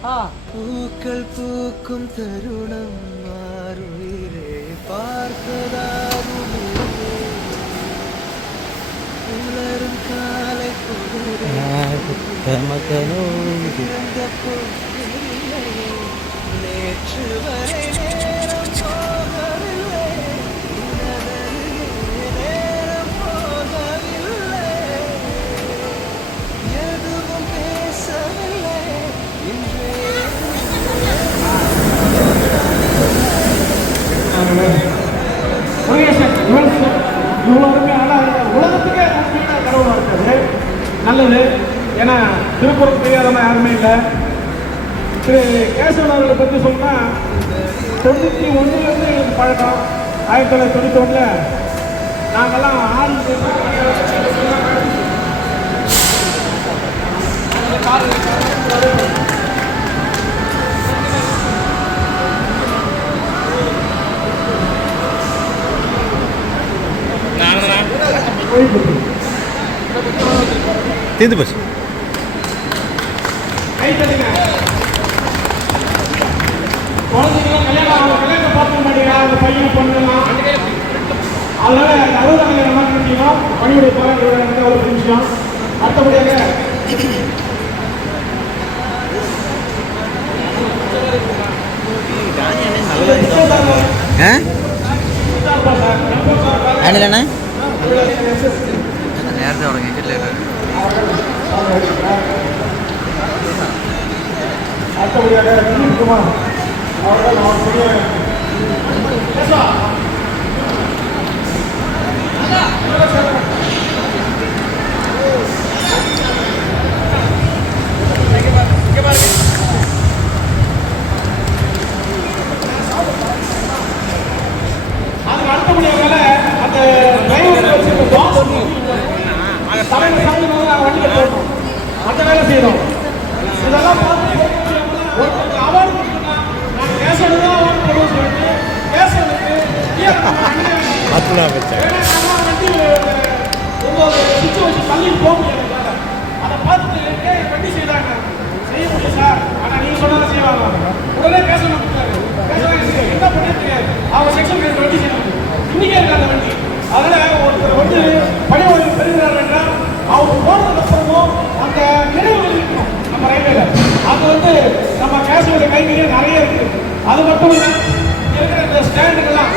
பூக்கள் பூக்கும் தருணம் மாறுயிரே பார்க்கதாரும் உலரும் காலை நேற்று வரை நேரம் போகவில்லை, நேரம் போகவில்லை, எதுவும் பேசவில்லை இன்றே. உலகத்துக்கே கடவுளாக இருக்கிறது நல்லது. ஏன்னா திருக்குறள் தெரியாதவங்க யாருமே இல்லை. திரு கேசவன் அவர்களை பற்றி சொன்னால் 91 எங்களுக்கு பழக்கம். 1991 நாங்கள்லாம் தீர்ந்து போச்சு. குழந்தைங்களாம் கல்யாணம் பார்க்க மாட்டேங்கிறா அந்த பையனை பொண்ணுலாம். அதனால 60 மாற்றினோம் பணியுடைய போராட்டம் ஒரு நிமிஷம். அடுத்தபடியாக நேரத்தை அவங்க கிட்ட அடுத்தபடியாக குமார் அவர்கள் அவருடைய அதுக்கு அடுத்தபடியாக அந்த தலைமை சார்ந்து நாங்கள் வண்டியில் போட்டோம். அந்த வேலை செய்யறோம். இதெல்லாம் பார்த்து ஒருத்தருக்கு அவார்டு கொடுத்தோம்னா நாங்கள் பேசுறதுதான் அவார்டு போடுவோம் சொல்லிட்டு பேசுறதுக்கு வண்டி ஒவ்வொரு சிச்சுவேஷன் தள்ளிட்டு போக முடியாது. அதை பார்த்துட்டு வண்டி செய்யறாங்க, செய்ய முடியும் சார், ஆனால் நீங்கள் சொன்னாலும் செய்வாங்க. உடனே பேசணும் என்ன பண்ணே தெரியாது. அவங்க செக்ஷன் வண்டி செய்யணும். இன்னைக்கே இருக்கு அந்த வண்டி. அதனால ஒருத்தர் வந்து பணி ஓய்வு பெறுகிறார் என்றால் அவங்க போனதுக்கு அப்புறமும் அந்த நினைவுகள் இருக்கணும் நம்ம ரயில்வேல. அது வந்து நம்ம கேசுடைய கைவிலே நிறைய இருக்கு. அது மட்டும் இல்லை, இருக்கிற இந்த ஸ்டாண்டுக்கெல்லாம்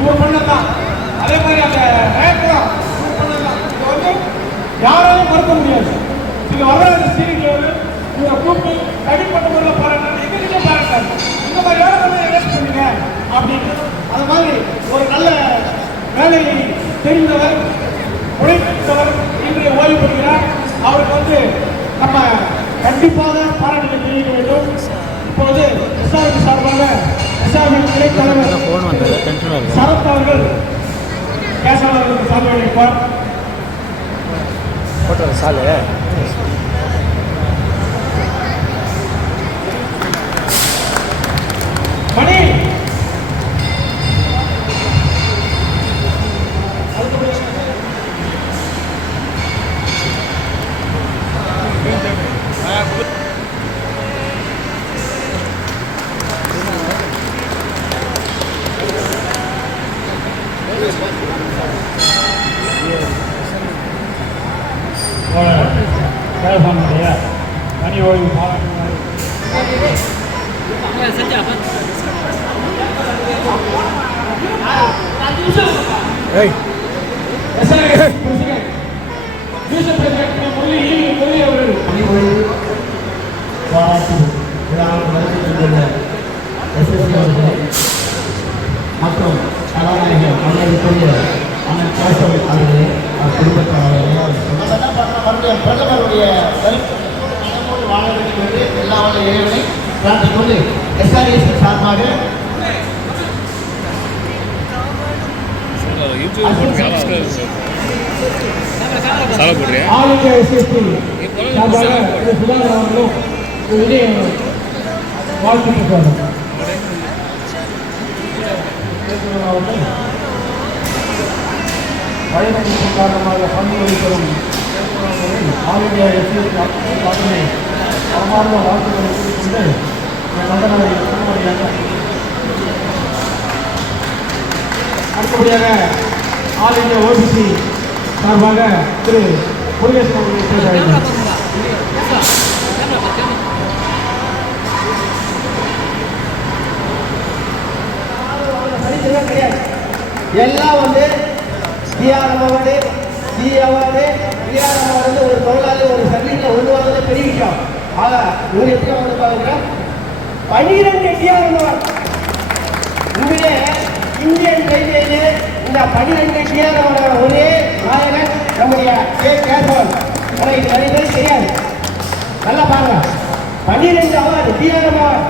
இவர் பண்ணதான், அதே மாதிரி அந்த ரேக்கெல்லாம் இவர் பண்ணதான். இது வந்து யாராலும் மறுக்க முடியாது. இது வர அந்த சீரியல் இவரை கூப்பிட்டு தனிப்பட்ட முறையில் பாராட்டாரு, எங்ககிட்ட பாராட்டாரு, இந்த மாதிரி வேலை வேஸ்ட் பண்ணுங்க அப்படின்னு. அது மாதிரி ஒரு நல்ல வேலையை தெரிந்தவர், உழைத்தவர் இன்று ஓய்வு பெறுகிறார். அவருக்கு வந்து நம்ம கண்டிப்பாக பாராட்டுகளை தெரிவிக்க வேண்டும். இப்போது எஸ்ஆர்பி சார்பாக எஸ்ஆர்பி துணை தலைவர் சரத் அவர்கள் கேசவர்களுக்கு சார்பு அளிப்பார். மணி கேசவனுடைய பணி ஓய்வு பாராட்டுமாறு பாராட்டு விழாவில் நடத்திக்கொண்டுள்ள எஸ்எஸ்சி அவர்கள் மற்றும் கலாநாயகர் மரியாதைக்குரிய அண்ணன் கேசவன் அவர்களே, குடும்பத்தாரர்களே, பிரதமருடைய வாழ வேண்டும் என்று எல்லா இறைவனை பிரார்த்திக் கொண்டு எஸ்ஆர்எஸ் சார்பாக வயதின் காரணமாக பங்கு வகிக்கும் ஆல் இந்தியா எஸ்சி தரமான வாழ்த்துக்களை கூறிக்கொண்டு அடுத்தபடியாக ஆல் இந்தியா ஓபிசி சார்பாக திரு முருகேசன் அவர்கள் பேச வேண்டும். கிடையாது. எல்லாம் வந்து TR award, T award, TR award ஒரு தொழிலாளி ஒரு சர்வீஸில் உருவாகிறது பெரிய விஷயம். ஆக இவர் எப்படி வந்து பாருங்க 12 டிஆர் அவார்டு உண்மையே இந்தியன் ரயில்வேலே இந்த 12 டிஆர் அவார்டு ஒரே நாயகன் நம்முடைய கேசவன். ஆனால் இது நிறைய பேர் தெரியாது. நல்லா பாருங்க 12 award TR award.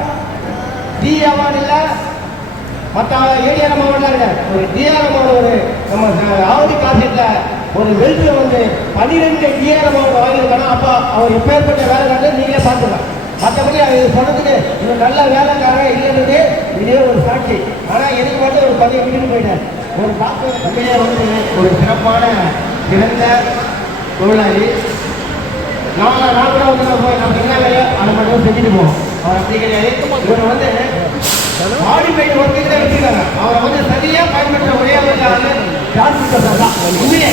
T award இல்லை மற்ற ஏரியா மாவட்டம் கிடையாது. ஒரு டிஆர் அவார்டு ஒரு நம்ம ஆவடி காசெட்டில் ஒரு வெல்ட்டில் வந்து 12 டிஆர் அவார்டு வாங்கியிருக்காங்க. அப்போ அவர் எப்பேற்பட்ட வேலைக்காரர் நீங்களே பார்த்துக்கலாம். மற்றபடி அது சொன்னதுக்கு இவர் நல்ல வேலைக்காரன் இல்லைன்றது இதே ஒரு சாட்சி. ஆனால் எதுக்கு மட்டும் ஒரு 10 விட்டுட்டு போயிட்டார். ஒரு டாக்டர் உண்மையே வந்து ஒரு சிறப்பான சிறந்த தொழிலாளி. நான் கூட வந்து நம்ம என்ன வேலையோ அதை மட்டும் செஞ்சுட்டு போவோம். அவர் அப்படி கிடையாது. இவர் வந்து மாடிஃபைடு ஒர்க்கு தான் வச்சுருக்காங்க. அவரை வந்து சரியாக பயன்படுத்த ஒரே ஒரு டாக்டர் தான். உண்மையே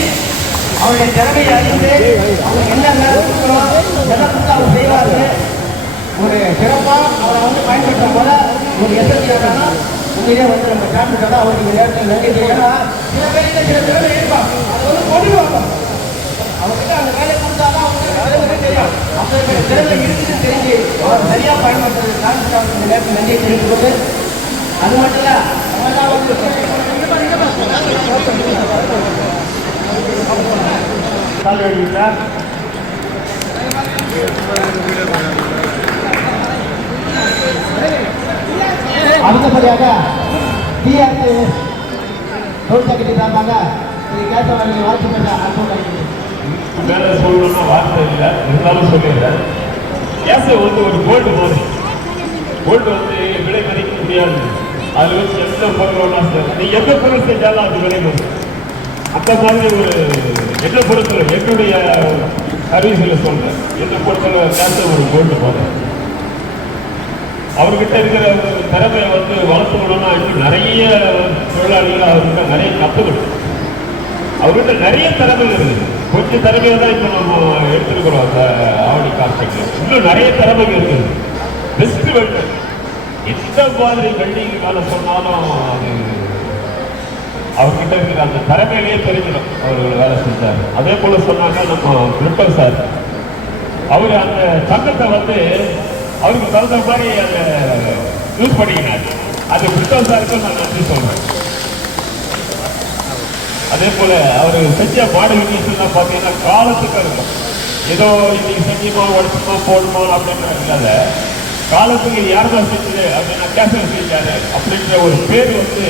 அவருடைய திறமையை அறிந்து அவங்க என்ன வேலை கொடுக்கணும் எதை கொடுத்து அவர் செய்வாரு. ஒரு சிறப்பாக அவரை வந்து பயன்படுத்தும் போல ஒரு எஸ்எஸ்சியானா உண்மையே வந்து நம்ம டாக்டர் தான் அவருக்கு இந்த நேரத்தில் நன்றி செய்யணும். சில பேருக்கு சில திறமை இருப்பாங்க. அதை வந்து கொண்டுடுவாங்க. அவர்கிட்ட அந்த வேலையை கொடுத்தாதான் அவங்களுக்கு தெரியும். அப்போ திறமை இருக்குன்னு தெரிஞ்சு அவர் சரியாக பயன்படுத்துறது டாக்டர் இந்த நேரத்தில் நன்றியை தெரிவித்துக் கொண்டு அது மட்டும் இல்லை நம்மளாம் வந்து அடுத்தபடியாக டிஆர்டி தொழிற்சங்கத்தை சார்பாக கேசவன் வாழ்த்து பெற்ற அனுபவம் மேலே சொல்லணும்னா வார்த்தை இல்லை, இருந்தாலும் சொல்லிடுறேன். கேசவ வந்து ஒரு கோல்டு மாதிரி. கோல்டு வந்து விலை மதிக்க முடியாது. அதில் வச்சு எந்த பொருள் ஒன்றா செய்யலாம். நீ எந்த பொருள் செஞ்சாலும் அது விலை வரும். அந்த மாதிரி ஒரு என்ன பொறுத்தவரை என்னுடைய சர்வீஸில் சொல்கிறேன். என்ன பொறுத்தவரை கேசவ ஒரு கோல்டு மாதிரி. அவர்கிட்ட இருக்கிற திறமையை வந்து வளர்த்துக்கணும்னா இன்னும் நிறைய தொழிலாளிகள் அவர்கிட்ட நிறைய கற்றுக்கணும். அவர்கிட்ட நிறைய திறமைகள் இருக்குது. கொஞ்சம் திறமையை தான் இப்போ நம்ம எடுத்துருக்கிறோம் அந்த ஆவடி கான்செப்டில். இன்னும் நிறைய திறமைகள் இருக்குது. பெஸ்ட் வெல்டர் எந்த மாதிரி வெல்டிங் வேலை சொன்னாலும் அது அவர்கிட்ட இருக்கிற அந்த திறமையிலேயே தெரிஞ்சிடும் அவர் வேலை செஞ்சார். அதே போல சொன்னாங்க நம்ம பிரிப்பர் சார். அவர் அந்த சங்கத்தை வந்து அவருக்கு தகுந்த மாதிரி அதை யூஸ் பண்ணிக்கினார். அது பிரிட்டோ சாருக்கு நான் நன்றி சொல்றேன். அதே போல அவர் செஞ்ச மாடிஃபிகேஷன்லாம் பார்த்தீங்கன்னா காலத்துக்கு இருக்கும். ஏதோ இன்னைக்கு செஞ்சுமா உடச்சுமா போடுமா அப்படின்ற இல்லாத காலத்துக்கு யார் தான் செஞ்சது அப்படின்னா கேசவ செஞ்சாரு அப்படின்ற ஒரு பேர் வந்து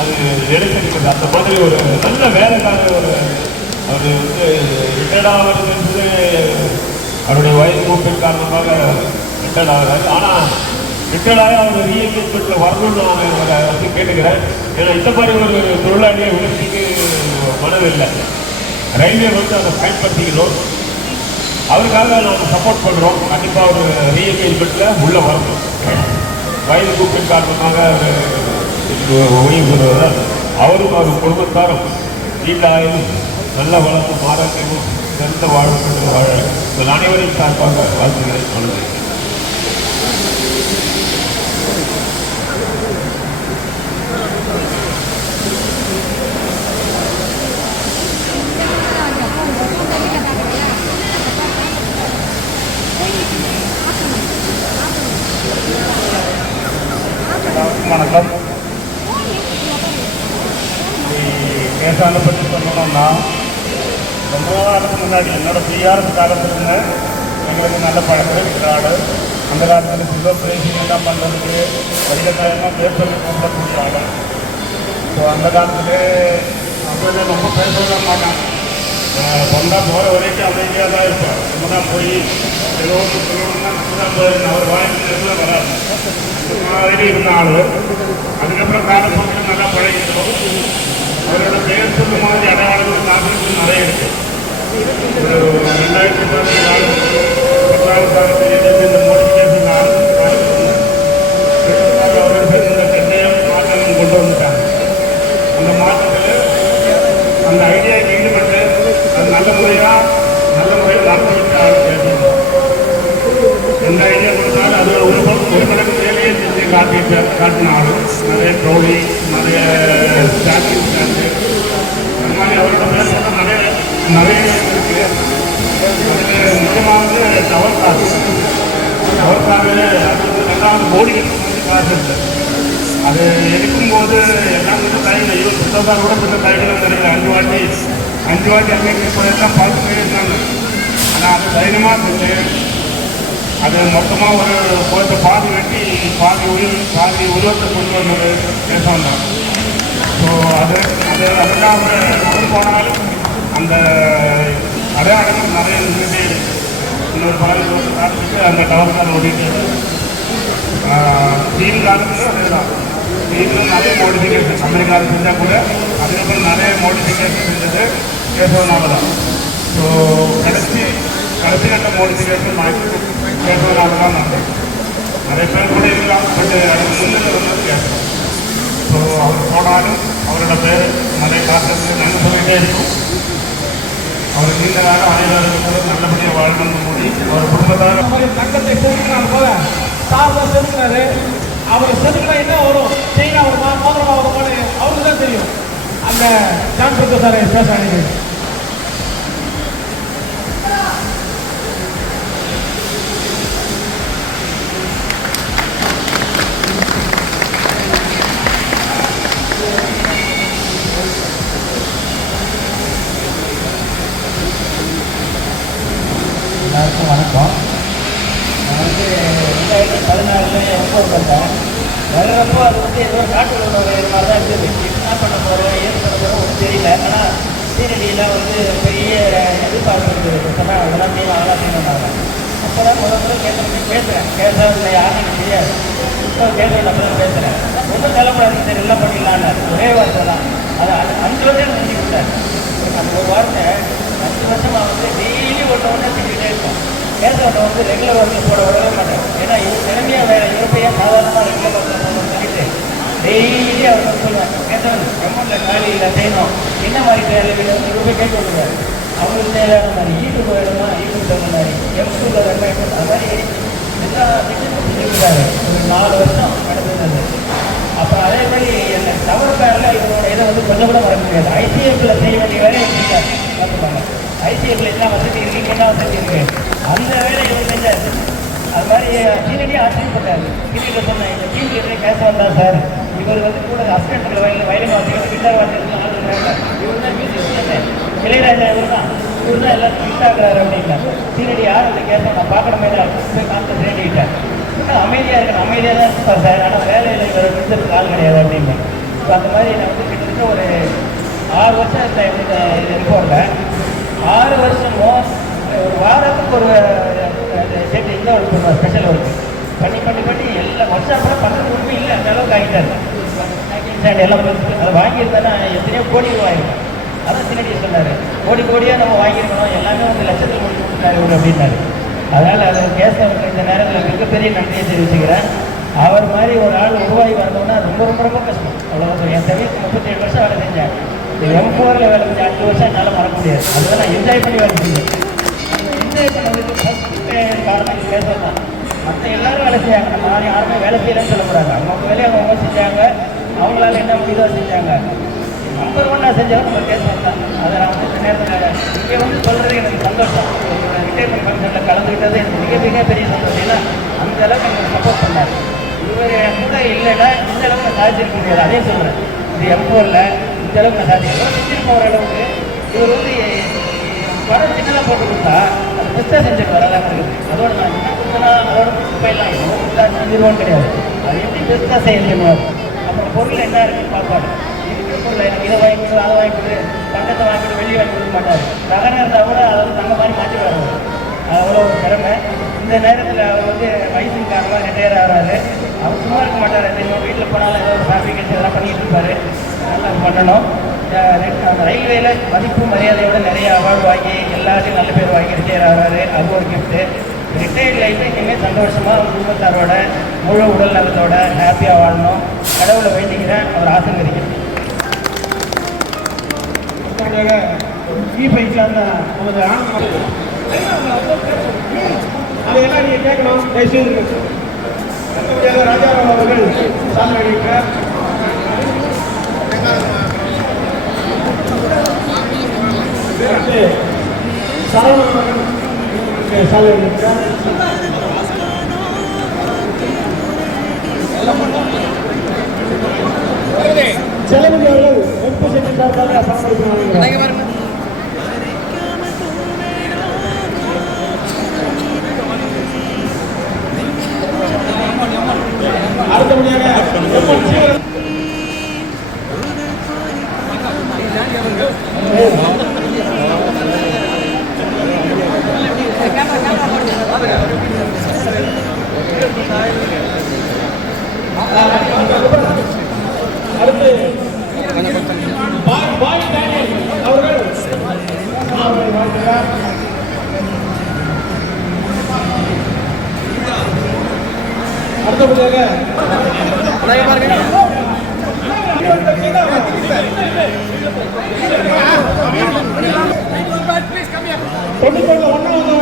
அது நினைச்சிருக்குது. அந்த மாதிரி ஒரு நல்ல வேலைக்காரர் ஒரு அவர் வந்து ரிட்டையர்ட் ஆகிறது அவருடைய வயது மூப்பின் காரணமாக ரிட்டையர்ட் ஆகிறாரு. ஆனால் ரிட்டையர்டாக அவர் ரீஎன்கேஜ்மெண்ட்டில் வரணும்னு நான் அவரை வந்து கேட்டுக்கிறேன். ஏன்னா இந்த மாதிரி ஒரு தொழிலாளியை விளக்கிக்கு மனதில்லை. ரயில்வே வந்து அதை பயன்படுத்திக்கணும். அவருக்காக நாங்கள் சப்போர்ட் பண்ணுறோம். கண்டிப்பாக ஒரு ரீஎன்கேஜ்மெண்ட்டில் உள்ளே வரணும். வயது கூப்பின் காரணமாக ஓய்வு பெறுவதால் அவரும் அவர் குடும்பத்தாரும் நீண்ட ஆயுள் நல்ல வளர்ந்து ஆரோக்கியமும் சிறந்த வாழ்க்கை வாழ அனைவரையும் சார்பாக வாழ்த்துக்களை சொல்லுங்கள். வணக்கம். கேசாவை பற்றி சொல்லணும்னா ரொம்ப காலத்துக்கு முன்னாடி என்னோட பிஆர்எஸ் காலத்துலேருந்து எங்களுக்கு நல்ல பழக்கம் இருக்கிற ஆள். அந்த காலத்தில் சிவப்பிரேஷன் எல்லாம் பண்ணுறதுக்கு அதிகமாக பேப்பர் கூப்பிடக்கூடிய ஆள். ஸோ அந்த காலத்தில் நம்மளே ரொம்ப பேச மாட்டான். சொந்தா போகிற வரைக்கும் அமைதியாக தான் இருப்பேன். ரொம்ப தான் போய் ஏதோ ஒன்று சொல்லணும்னா நம்ம தான் போய் அவர் வாய்ப்பு வராது. இந்த மாதிரி இருந்த ஆள். அதுக்கப்புறம் காலப்போக்கில் நல்லா பழகிட்டோம். அவரோட பெயர் சொல்ல மாதிரி அடையாளங்கள் நாட்டுக்கு நிறைய இருக்கு. ஒரு 2014 காலத்தில் இந்த மோடிஃபிகேஷன் அவர்கள் இந்த கண்ணியம் மாற்றம் கொண்டு வந்துட்டாங்க. அந்த அது ஒரு மடங்கு வேலையே செஞ்சு காட்டினாலும் நிறைய ட்ரோலி, நிறைய ஸ்டாச்சு ஸ்டாண்டு, அந்த மாதிரி அவரோட பேர் நிறைய இருக்குது. அதில் முக்கியமானது டவர் கார். டவர் கார் அது வந்து 2வது கோடிகள் காசு இருக்குது. அது எடுக்கும்போது எல்லாம் வந்து டைமில் இவர் சுத்தத்தார் கூட கொஞ்சம் டைமில் நினைக்கிறேன் 5 வாட்டி அங்கே எல்லாம் பார்த்துட்டே இருந்தாங்க. ஆனால் அது தைரியமாக செஞ்சு அது மொத்தமாக ஒரு கோயத்தை பாதி வெட்டி பாதி உருவத்தை கொண்டு வந்தது பேச வந்தாங்க. ஸோ அதெல்லாம் அவர் போனாலும் அந்த அடையாளங்கள் நிறைய இருந்துகிட்டே இருக்கு. இன்னொரு 15 வருஷம் காலத்துக்கு அந்த டவர்கார் ஓடிட்டு ஸ்டீல் காலத்துக்கு அதே தான். ஸ்டீலில் நிறைய மோடிஃபிகேஷன் அமெரிக்காவில் செஞ்சால் கூட அதுக்கப்புறம் நிறைய மோடிஃபிகேஷன் செஞ்சது கேசவனால தான். ஸோ கடைசி கட்ட மோடிஃபிகேஷன் கேசவனால தான் நடந்தது. நிறைய பேர் கூட இருக்கலாம், பட் அதுக்கு முன்னில் வந்து கேசவன். ஸோ அவர் போனாலும் அவரோட பேர் நிறைய காலத்துக்கு நாங்கள் சொல்லிகிட்டே இருக்கும். அவர் நீண்ட காலம் ஆயுதம் நல்லபடியாக வாழணும்னு கூடி அவர் குடும்பத்தார் தங்கத்தை செதுக்கினால் போல சார் தான் செதுக்கினாரு. அவர் செதுக்கினா என்ன வரும், செயினா வருமா மோதிரமா வருமானு அவருக்கு தான் தெரியும். அந்த ஜான் பிரதோ சார் பேச அனுப்பி எல்லாருக்கும் வணக்கம். நான் வந்து 2014 எம்போர் பண்ணேன். வர்றப்போ அது வந்து ஏதோ காட்டில் உள்ள ஒரு மாதிரி தான் இருக்குது. என்ன பண்ண போகிறோம் ஏது பண்ண போகிறோம் ஒன்றும் தெரியல. ஆனால் சீரடியில் வந்து பெரிய எதிர்பார்ப்பு இருக்குது. சொன்னால் அதெல்லாம் செய்யணும் அதெல்லாம் செய்யணும்னாங்க. அப்போ தான் முதல்ல பேசுகிறேன். பேசுறதுல யாரும் எனக்கு தெரியாது. இப்போ கேட்கறது நம்ம தான் பேசுகிறேன். ஒன்றும் தலைப்படாது சரி எல்லாம் பண்ணிடலான்னு ஒரே வார்த்தை தான். அதை 5 வருஷம் செஞ்சு கொடுத்தேன். அந்த ஒரு வார்த்தை 5 வருஷமாக வந்து டெய்லி ஒன்று செஞ்சுக்கிட்டே இருக்கும். கேசவனை வந்து ரெகுலர் ஒர்க்கில் போட விடவே மாட்டேன். ஏன்னா இவர் திறமையாக வேறு யூரோப்பையாக சாதாரணமாக ரெகுலர் ஒர்க்கில் போகணும்னு சொல்லிட்டு டெய்லி அவர் வந்து சொல்லுவாங்க, கேசவன் அமௌண்ட்டில் காலையில் செய்யணும், என்ன மாதிரி தேவைகள் வந்து ரூபாய் கேட்டு விடுவார். அவங்களுக்கு தேவையான மாதிரி ஈட்டு போயிடுமா, ஈட்டு தகுந்த மாதிரி எம்சூரில் ரெண்டாயிரம் அது மாதிரி எல்லா திட்டமும் செஞ்சுருக்காரு. ஒரு 4 வருஷம் நடந்தது. அப்புறம் அதே மாதிரி அந்த டவர் பேரில் இவரோட இதை வந்து கொஞ்சம் கூட மறக்க முடியாது. ஐசிஎஃப்ல செய்ய வேண்டிய வேலையை செஞ்சார் பார்த்துப்பாங்க. ஐசிஎஃப்ல என்ன வசதி இருக்கு, என்ன வசதி இருக்கு, அந்த வேலை இவர் செஞ்சார். அது மாதிரி சீனடியே ஆச்சரியப்பட்டார். சீனியில் சொன்ன இந்த டீம் லீடரே கேசவன் தான் சார். இவர் வந்து கூட அசிஸ்டன்ட்கள் வயலின் வாசிகள் கிட்டார் வாசிகள் ஆளுநர் இவர் தான் மியூசிக் இளையராஜா இவர் தான் எல்லாரும் ஃபிட் ஆகிறாரு அப்படின்னா சீனடி யார் அந்த கேசவன் நான் பார்க்குற மாதிரி போய் கான்செப்ட் ரேடிக்கிட்டேன். அமைதியாக இருக்கணும், அமைதியாக தான் இருப்பார் சார். ஆனால் வேலையில் இவர் மிச்சத்துக்கு ஆள் கிடையாது அப்படின்னு. ஸோ அந்த மாதிரி நான் வந்து கிட்டத்தட்ட ஒரு 6 வருஷம் இந்த ரிப்போர்ட்டில் 6 வருஷமும் ஒரு வாரத்துக்கு ஒரு சேர்த்து இந்த ஒர்க் பண்ணுவார், ஸ்பெஷல் ஒர்க் பண்ணி எல்லா வருஷம் கூட பண்ணுறது ஒன்றும் இல்லை. அந்த அளவுக்கு ஆகிட்டார். எல்லாம் அதை வாங்கியிருந்தேன்னா எத்தனையோ கோடி ரூபாயிருக்கும். அதான் சின்னடி சொன்னார், கோடியாக நம்ம வாங்கியிருக்கணும், எல்லாமே வந்து லட்சத்தில் முடிச்சு கொடுத்தாரு இவர் அப்படின்னாரு. அதனால் அது கேசவனுக்கு இந்த நேரத்தில் மிகப்பெரிய நன்றியை தெரிவிச்சுக்கிறேன். அவர் மாதிரி ஒரு ஆள் உருவாகி வரணும்னா ரொம்ப கஷ்டம். அவ்வளோ என் சர்வீஸ் 37 வருஷம் வேலை செஞ்சேன். M4ல் வேலை செஞ்சேன் 5 வருஷம் என்னால் மறக்க முடியாது. அதுதான் நான் என்ஜாய் பண்ணி வேலை செஞ்சேன். என்ஜாய் பண்ணதுக்கு ஃபஸ்ட்டு காரணம் கேசவன் தான். மற்ற எல்லாரும் வேலை செய்யாங்க, நம்ம யாருமே வேலை செய்யலன்னு சொல்லக்கூடாது. அவங்க வேலையை அவங்க செஞ்சாங்க, அவங்களால என்ன முடியுதோ செஞ்சாங்க. நம்பர் 1 செஞ்சவங்க நம்ம கேசவன் தான். அதை நான் வந்து இந்த நேரத்தில் இங்கே வந்து சொல்கிறது எனக்கு சந்தோஷம். ரிட்டைர்மெண்ட் ஃபங்க்ஷனில் கலந்துக்கிட்டது எனக்கு மிகப்பெரிய சந்தோஷம். ஏன்னா அந்த அளவுக்கு எனக்கு சப்போர்ட் பண்ணார். இவர் கூட இல்லைன்னா இந்த அளவுக்கு நான் சாதிச்சிருக்க முடியாது. அதே சொல்கிறேன், இது M4ல் இந்த அளவுக்கு நான் சாதிச்சிருக்கேன். செஞ்சிருக்க ஒரு அளவுக்கு இவர் வந்து படம் சின்னதாக போட்டு கொடுத்தா அது பெஸ்ட்டாக செஞ்சுட்டு வரலாம் இருக்குது. அதோட நான் என்ன கொடுத்தனா அதோட போயிடலாம், கொடுத்தா செஞ்சிருவோன்னு கிடையாது. அது எப்படி பெஸ்ட்டாக செய்யணும். அப்புறம் பொருள் என்ன இருக்குன்னு பார்ப்பாரு. இருக்கிற பொருள் எனக்கு இதை வாங்கி கொடு, அதை வாங்கி கொடு, தங்கத்தை வாங்கிட்டு வெளியே வாங்கி கொடுக்க மாட்டார். நகரம் இருந்தால் கூட அதை வந்து தங்க மாதிரி மாற்றி வர்றாரு. அவ்வளோ ஒரு திறமை. இந்த நேரத்தில் அவர் வந்து வயசுக்கு காரணமாக ரிட்டையர் ஆகிறாரு. அவர் சும்மா இருக்க மாட்டார். இன்னொரு வீட்டில் போனாலும் ஏதோ ஒரு ஃபேப்ரிகேஷன் இதெல்லாம் பண்ணிகிட்டு இருப்பார். நல்லா பண்ணணும். அந்த ரயில்வேல மதிப்பு மரியாதையோட நிறைய அவார்டு வாங்கி எல்லாத்தையும் நல்ல பேர் வாங்கி ரிட்டையர் ஆகிறாரு. அது ஒரு கிஃப்ட்டு. ரிட்டையர்ட் லைஃப்பை இனிமேல் சந்தோஷமாக குடும்பத்தாரோட முழு உடல் நலத்தோட ஹாப்பியாக வாழணும். கடவுளை வேண்டிக்கிறேன், அவர் ஆசீர்வதிக்கிறேன். நமது ஆனந்தம் அதையெல்லாம் நீங்கள் கேட்கணும். தயவுசெய்து அடுத்தபடியாக ராஜாராம் அவர்கள் சாலை அணிவிக்கிறார். அடுத்து சரவணன் அவர்கள் சாலை அணிவிக்கிறார். செலவு அவர்கள் வெப்பு சென்று சார்பாக பணம் அடுத்தபடியாக எம்என் சீவரன் அடுத்து பாய் டேனியல் அவர்கள் வாழ்த்துகிறார். அடுத்தபடியாக தொண்ணூத்தொன்னு ஒன்னாவது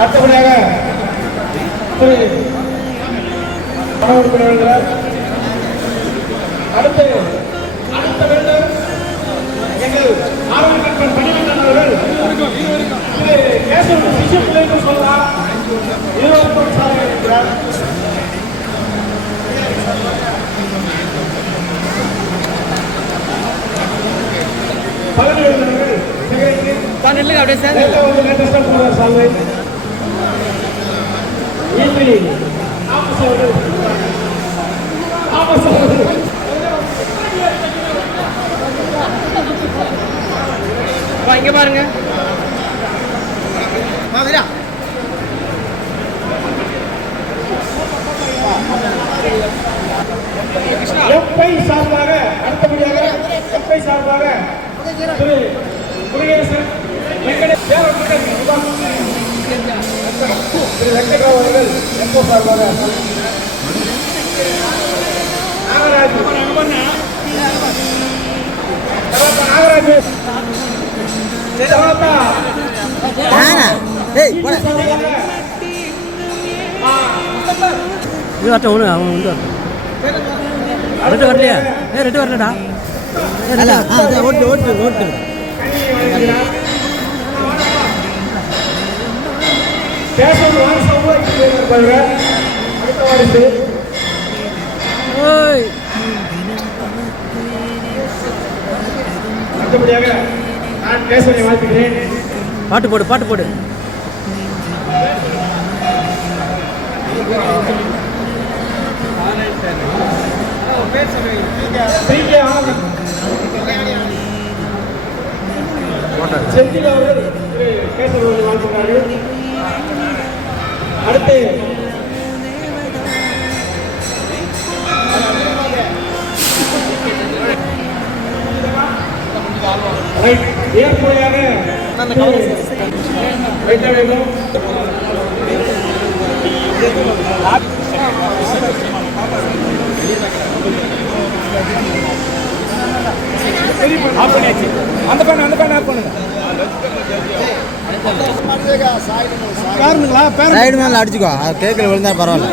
அடுத்தபடியாக திரு உறுப்பினர்கள் அடுத்த வேண்டர் எங்கள் ஆரோக்கியப்பன் பணிமன்றன் அவர்கள் கேசவன் சிசு பிள்ளைகள் சொல்லலாம் இருவருக்கும் சாதனை இருக்கிறார். பழனி அவர்கள் அப்படியே சால்வை ஈஸ்வரி தாமஸ் அவர்கள் இங்க பாருங்க எம்பை சார்பாக அடுத்தபடியாக எம்பை சார்பாக திரு முருகேசன் திரு வெங்கட்ராவ் அவர்கள் எம்போ சார்பாக நாகராஜ் இது வரட்ட ஒன்று அவன் வந்து ரெண்டு வரலையா ரெண்டு வரலடா ஓட்டு ஓட்டு ஓட்டு அடுத்தபடியாக நான் கேசவனை வாழ்த்துகிறேன். பாட்டு போடு பாட்டு போடு செந்தில் அவர்கள் கேசவனை வாழ்த்துகிறார்கள். அடுத்து ஏற்புடையாக வைக்க வேண்டும். அந்த பேன் ஆஃப் பண்ணுங்க. காரணங்களா சைடு மேல அடிச்சுக்கோ கேட்கல விழுந்தா பரவாயில்ல.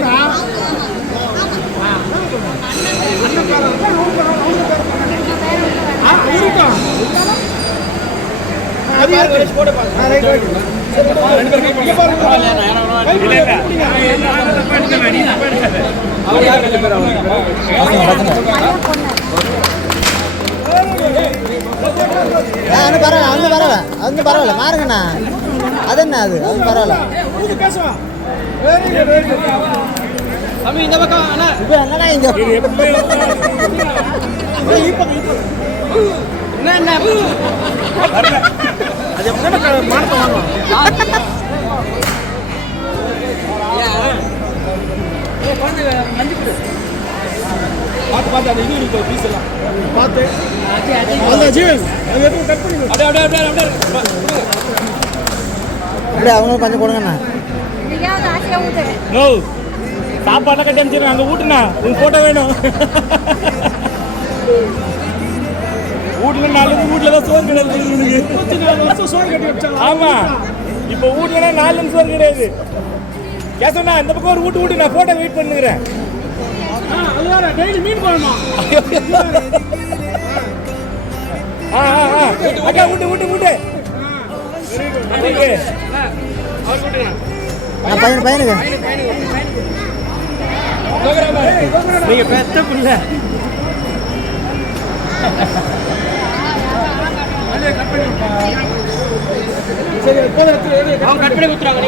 பரவாயில்ல மாறுங்கண்ணா அது என்ன அது அது பரவாயில்ல இந்த பக்கம் என்னடா இங்க என்ன அது எப்படி மானத்தை வாங்கணும். பார்த்து பார்த்து அந்த இது இருக்கு பீஸ் எல்லாம் பார்த்து அந்த ஜீவன் அது எப்படி கட் பண்ணி அப்படியே அவங்க கொஞ்சம் கொடுங்கண்ணா. நோ சாப்பாடெல்லாம் கட்டி அனுப்பிச்சிருக்கேன் அங்கே ஊட்டுனா உங்க ஃபோட்டோ வேணும். வீட்டில் 4 வீட்டில் தான் சோறு கிடையாது. ஆமாம், இப்போ வீட்லனா 4 சோறு கிடையாது. கேசவண்ணா இந்த பக்கம் ஒரு வீட்டு நான் ஃபோட்டோ வெயிட் பண்ணுகிறேன். மீன் போடணும். அக்கா வீட்டு பையனுக்கு நீங்க பெத்த பிள்ளை. கட் பண்ணி கொடுத்துறாங்க.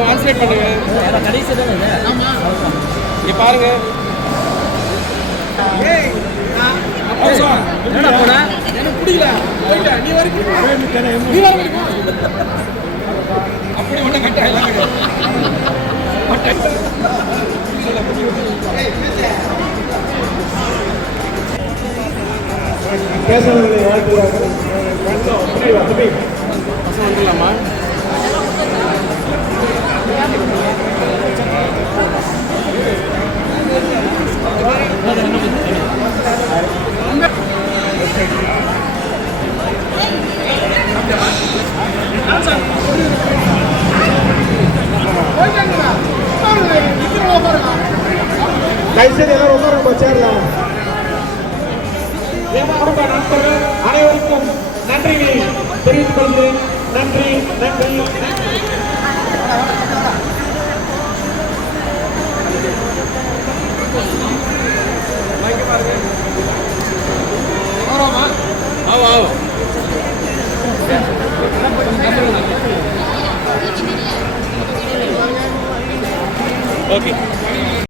கான்சன்ட்ரேட் பண்ணுங்க. கடைசி இங்க பாருங்க. என்னடா போன? எனக்கு பிடிக்கல. போயிட்டா நீ வரைக்கும். அப்படி ஒண்ணு கட்ட எல்லாம் கேசவர்களை வாழ்த்துகிறார்கள். வந்துடலாமா? தயவுசெய்து எல்லாரும் ரொம்ப சேரலாம். அனைவருக்கும் நன்றி தெரிவித்துக் கொள்கிறேன். நன்றி. ஓகே.